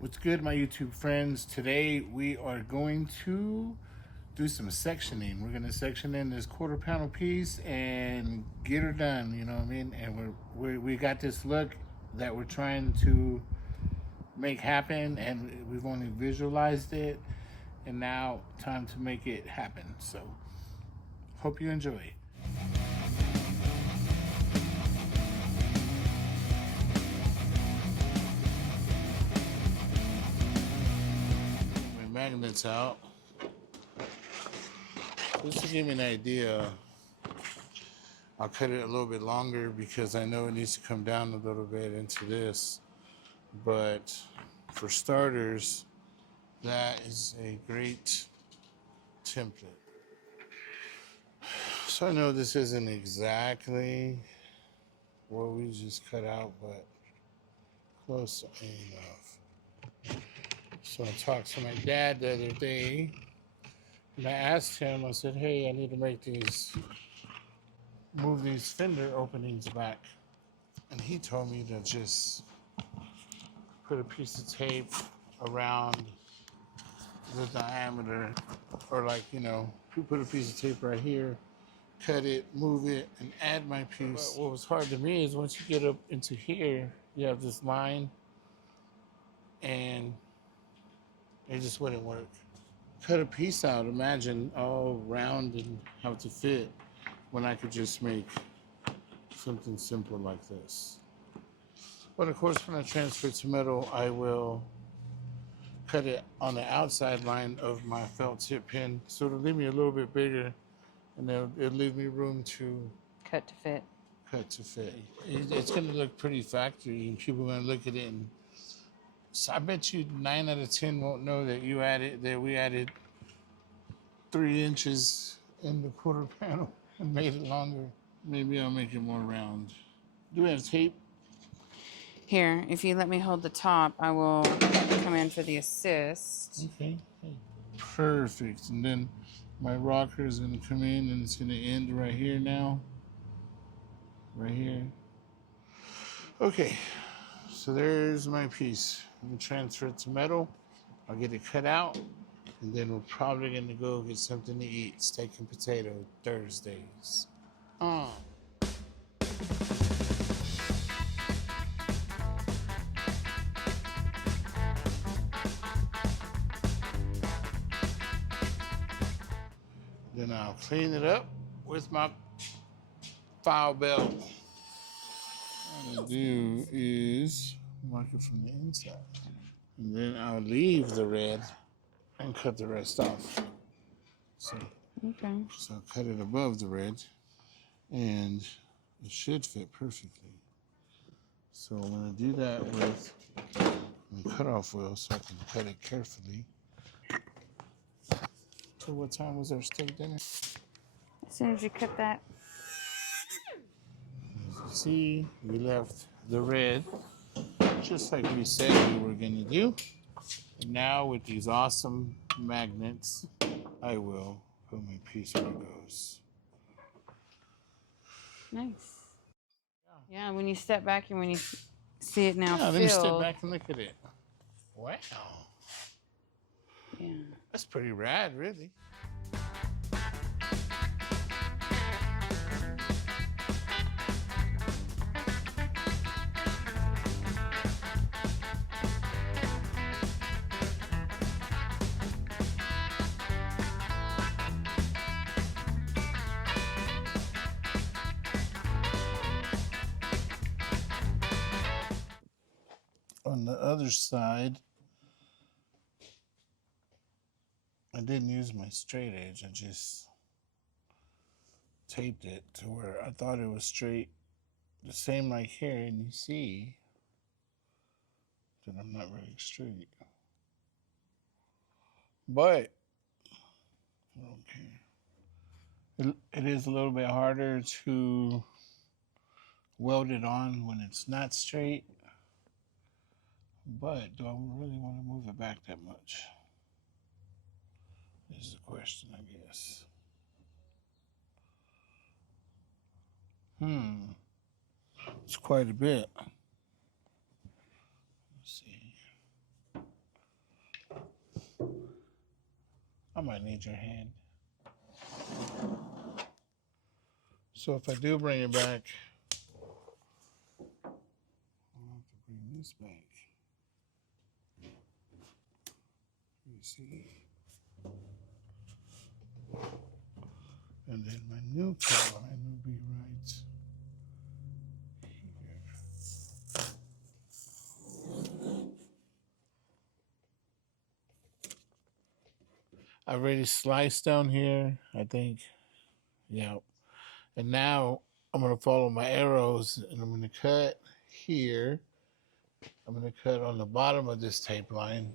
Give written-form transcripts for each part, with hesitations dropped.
What's good, my YouTube friends? Today we are going to do some sectioning. We're going to section in this quarter panel piece and get her done, you know what I mean? And we got this look that we're trying to make happen, and we've only visualized it, and now time to make it happen. So hope you enjoy. My magnets out. Just to give me an idea, I'll cut it a little bit longer because I know it needs to come down a little bit into this. But for starters, that is a great template. So I know this isn't exactly what we just cut out, but close enough. So I talked to my dad the other day, and I asked him, I said, hey, I need to move these fender openings back. And he told me to just put a piece of tape around the diameter, or put a piece of tape right here, cut it, move it, and add my piece. But what was hard to me is once you get up into here, you have this line, and it just wouldn't work. Cut a piece out, imagine all round and how to fit, when I could just make something simple like this. But of course, when I transfer to metal, I will cut it on the outside line of my felt tip pin, so it'll leave me a little bit bigger, and it'll leave me room to cut to fit. It's going to look pretty factory, and people are going to look at it, and so I bet you 9 out of 10 won't know that we added 3 inches in the quarter panel and made it longer. Maybe I'll make it more round. Do we have tape? Here, if you let me hold the top, I will come in for the assist. Okay. Perfect. And then my rocker is going to come in, and it's going to end right here now. Right here. Okay. So there's my piece. I'm going to transfer it to metal. I'll get it cut out, and then we're probably going to go get something to eat. Steak and potato Thursdays. Then I'll clean it up with my file belt. What I'll do is mark it from the inside. And then I'll leave the red and cut the rest off. So I'll cut it above the red, and it should fit perfectly. So I'm going to do that with my cutoff wheel so I can cut it carefully. So what time was our steak dinner? As soon as you cut that. As you see, we left the red just like we said we were going to do. And now with these awesome magnets, I will put my piece where it goes. Nice. Yeah, when you step back and when you see it now filled. Let me step back and look at it. Wow. Yeah. That's pretty rad, really. On the other side, I didn't use my straight edge. I just taped it to where I thought it was straight, the same like here, and you see that I'm not really straight. But I don't care. It is a little bit harder to weld it on when it's not straight. But do I really want to move it back that much? Is the question, I guess. It's quite a bit. Let's see. I might need your hand. So if I do bring it back, I'll have to bring this back. You see? And then my new cut line will be right here. I've already sliced down here, I think. Yeah. And now I'm going to follow my arrows and I'm going to cut here. I'm going to cut on the bottom of this tape line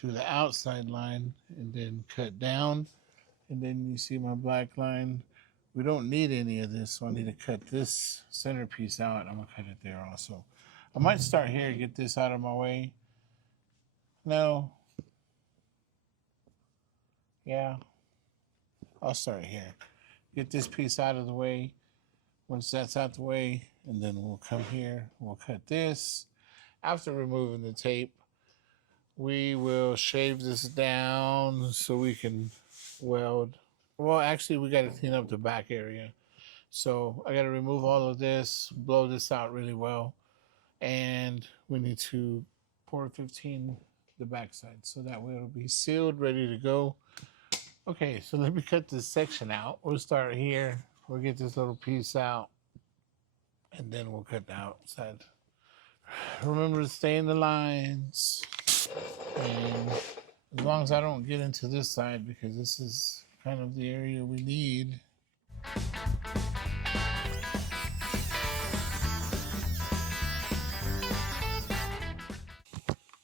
to the outside line and then cut down. And then you see my black line. We don't need any of this, so I need to cut this centerpiece out. I'm going to cut it there also. I might start here, get this out of my way. No. Yeah. I'll start here. Get this piece out of the way. Once that's out the way, and then we'll come here, we'll cut this. After removing the tape, we will shave this down so we can weld. Well, actually, we got to clean up the back area. So I got to remove all of this, blow this out really well, and we need to pour 15 the backside so that way it'll be sealed, ready to go. Okay, so let me cut this section out. We'll start here. We'll get this little piece out, and then we'll cut the outside. Remember to stay in the lines. And as long as I don't get into this side, because this is kind of the area we need.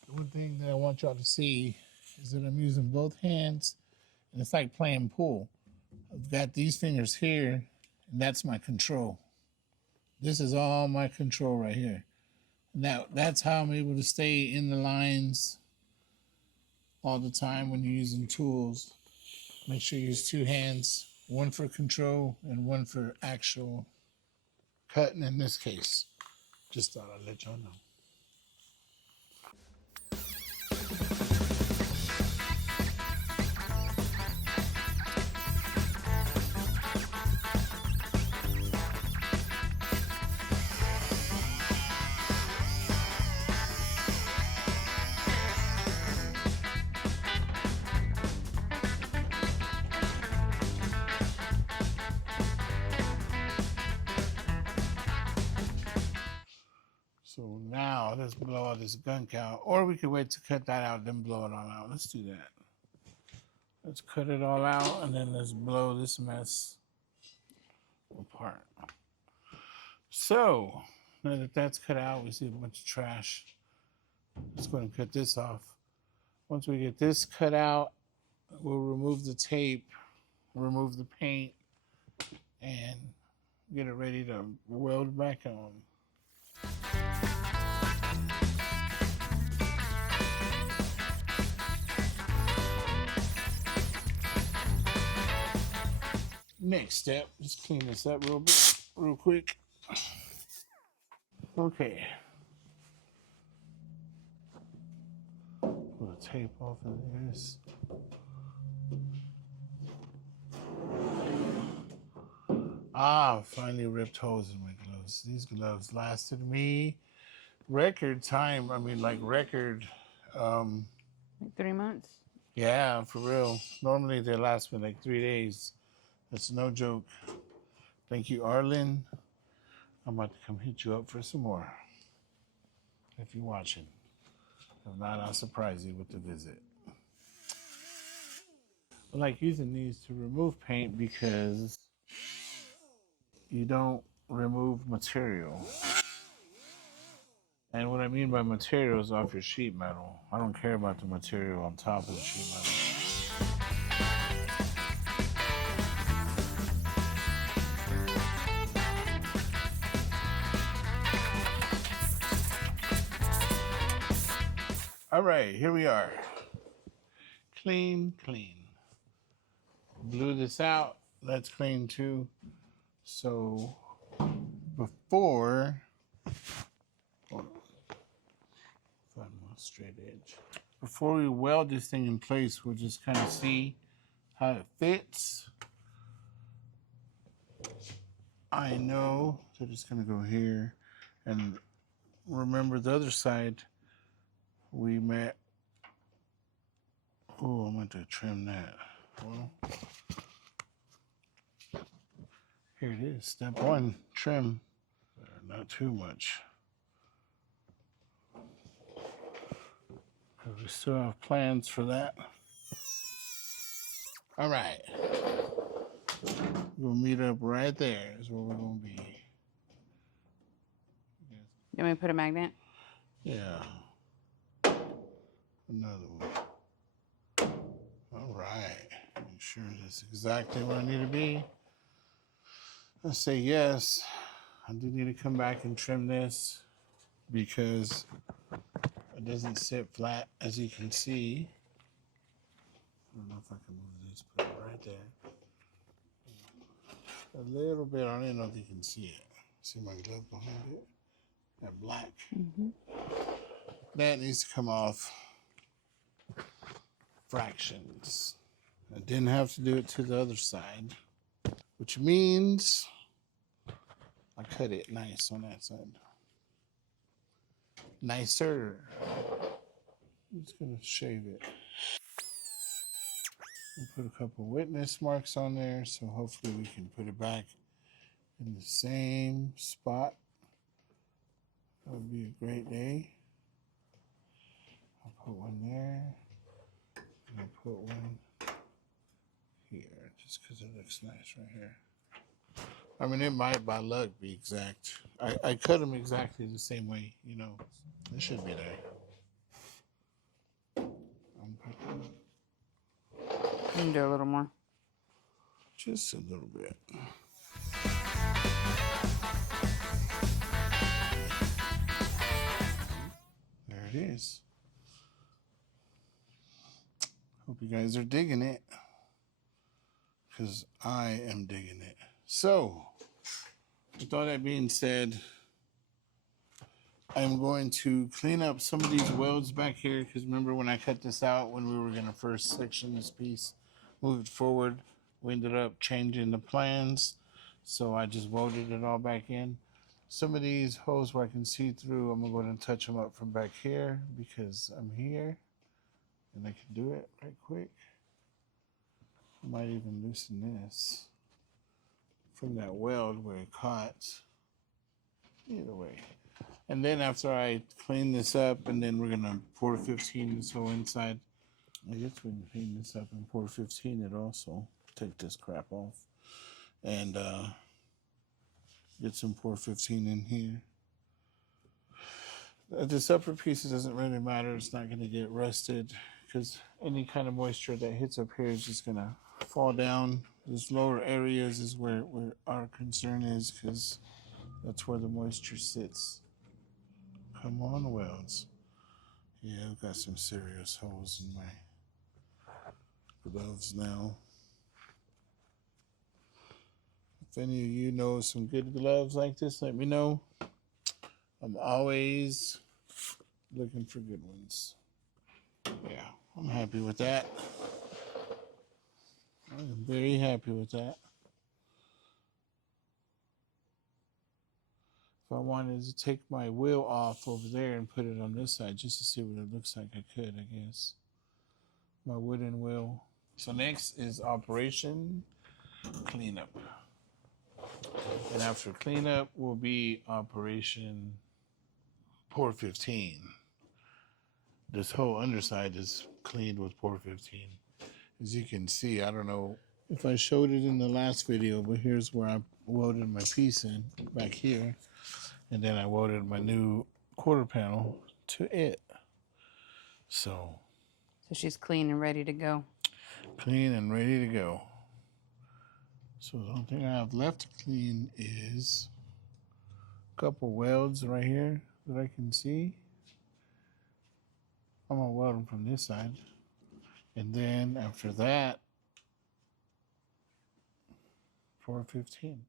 The one thing that I want y'all to see is that I'm using both hands, and it's like playing pool. I've got these fingers here, and that's my control. This is all my control right here. Now, that's how I'm able to stay in the lines all the time when you're using tools. Make sure you use two hands, one for control and one for actual cutting in this case. Just thought I'd let y'all know. So now let's blow all this gunk out. Or we could wait to cut that out, then blow it all out. Let's do that. Let's cut it all out and then let's blow this mess apart. So now that that's cut out, we see a bunch of trash. Let's go ahead and cut this off. Once we get this cut out, we'll remove the tape, remove the paint, and get it ready to weld back on. Next step, just clean this up real quick. Okay. Pull the tape off of this. Finally ripped holes in my gloves. These gloves lasted me record time. I mean, like record. Like 3 months? Yeah, for real. Normally they last me like 3 days. That's no joke. Thank you, Arlen. I'm about to come hit you up for some more. If you're watching. If not, I'll surprise you with the visit. I like using these to remove paint because you don't remove material. And what I mean by material is off your sheet metal. I don't care about the material on top of the sheet metal. All right, here we are. Clean, clean. Blew this out. That's clean too. So before, find my straight edge. before we weld this thing in place, we'll just kind of see how it fits. I know that it's going to go here. And remember the other side, we met. Oh, I'm going to trim that. Well, here it is. Step one, trim. Not too much. We still have plans for that. All right. We'll meet up right there is where we're going to be. You want me to put a magnet? Yeah. Another one. All right. Make sure that's exactly where I need to be. I say yes. I do need to come back and trim this because it doesn't sit flat, as you can see. I don't know if I can move this, put it right there. A little bit, I don't know if you can see it. See my glove behind it? That black. Mm-hmm. That needs to come off. Fractions. I didn't have to do it to the other side, which means I cut it nice on that side. Nicer. I'm just gonna shave it. We'll put a couple witness marks on there, so hopefully we can put it back in the same spot. That would be a great day. I'll put one there, and I'll put one here, just because it looks nice right here. I mean, it might by luck be exact. I cut them exactly the same way, you know. It should be there. You can do a little more. Just a little bit. There it is. Hope you guys are digging it, because I am digging it. So, with all that being said, I'm going to clean up some of these welds back here, because remember when I cut this out, when we were going to first section this piece, move it forward, we ended up changing the plans, so I just welded it all back in. Some of these holes where I can see through, I'm going to touch them up from back here, because I'm here, and I can do it right quick. I might even loosen this from that weld where it caught. Either way. And then after I clean this up, and then we're gonna pour 15 this whole inside. I guess we can clean this up and pour 15 it also. Take this crap off. And get some pour 15 in here. This upper piece doesn't really matter. It's not gonna get rusted, because any kind of moisture that hits up here is just gonna fall down. This lower areas is where our concern is, because that's where the moisture sits. Come on, welds. Yeah, I've got some serious holes in my gloves now. If any of you know some good gloves like this, let me know. I'm always looking for good ones. Yeah, I'm happy with that. I'm very happy with that. If I wanted to take my wheel off over there and put it on this side just to see what it looks like, I could, I guess. My wooden wheel. So next is Operation Cleanup. And after cleanup will be Operation Pour 15. This whole underside is cleaned with Pour 15. As you can see, I don't know if I showed it in the last video, but here's where I welded my piece in, back here. And then I welded my new quarter panel to it. So she's clean and ready to go. Clean and ready to go. So the only thing I have left to clean is a couple welds right here that I can see. I'm gonna weld them from this side. And then after that, 415.